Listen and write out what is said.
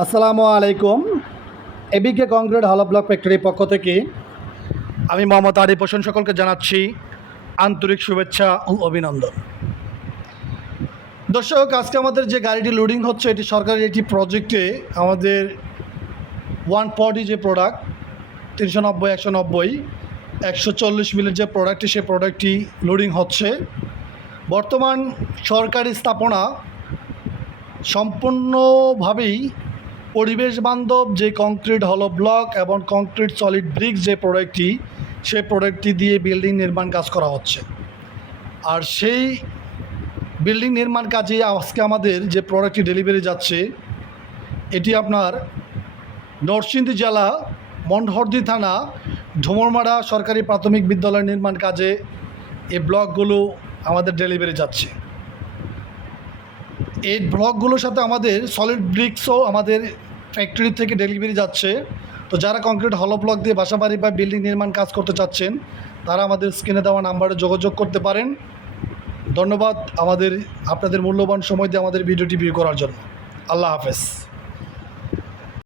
আসসালামু আলাইকুম। এবিকে কংক্রিট হলো ব্লক ফ্যাক্টরির পক্ষ থেকে আমি মোহাম্মদ আরিফ হোসেন সকলকে জানাচ্ছি আন্তরিক শুভেচ্ছা ও অভিনন্দন। দর্শক, আজকে আমাদের যে গাড়িটি লোডিং হচ্ছে, এটি সরকারি একটি প্রজেক্টে আমাদের ওয়ান ফর্টি যে প্রোডাক্ট তিনশো নব্বই, একশো নব্বই, একশো চল্লিশ মিলের যে প্রোডাক্টটি সেই প্রোডাক্টটি লোডিং হচ্ছে। বর্তমান সরকারি স্থাপনা সম্পূর্ণভাবেই পরিবেশ বান্ধব, যে কংক্রিট হলো ব্লক এবং কংক্রিট সলিড ব্রিক্স যে প্রোডাক্টটি সেই প্রোডাক্টটি দিয়ে বিল্ডিং নির্মাণ কাজ করা হচ্ছে। আর সেই বিল্ডিং নির্মাণ কাজে আজকে আমাদের যে প্রোডাক্টটি ডেলিভারি যাচ্ছে, এটি আপনার নরসিংদী জেলা মন্ডহরদি থানা ঝুমরমারা সরকারি প্রাথমিক বিদ্যালয় নির্মাণ কাজে এই ব্লকগুলো আমাদের ডেলিভারি যাচ্ছে। এই ব্লকগুলোর সাথে আমাদের সলিড ব্রিক্সও আমাদের ফ্যাক্টরি থেকে ডেলিভারি যাচ্ছে। তো যারা কংক্রিট হলো ব্লক দিয়ে বাসাবাড়ি বা বিল্ডিং নির্মাণ কাজ করতে চাচ্ছেন, তারা আমাদের স্ক্রিনে দেওয়া নাম্বারে যোগাযোগ করতে পারেন। ধন্যবাদ আমাদের, আপনাদের মূল্যবান সময় দিয়ে আমাদের ভিডিওটি ভিউ করার জন্য। আল্লাহ হাফেজ।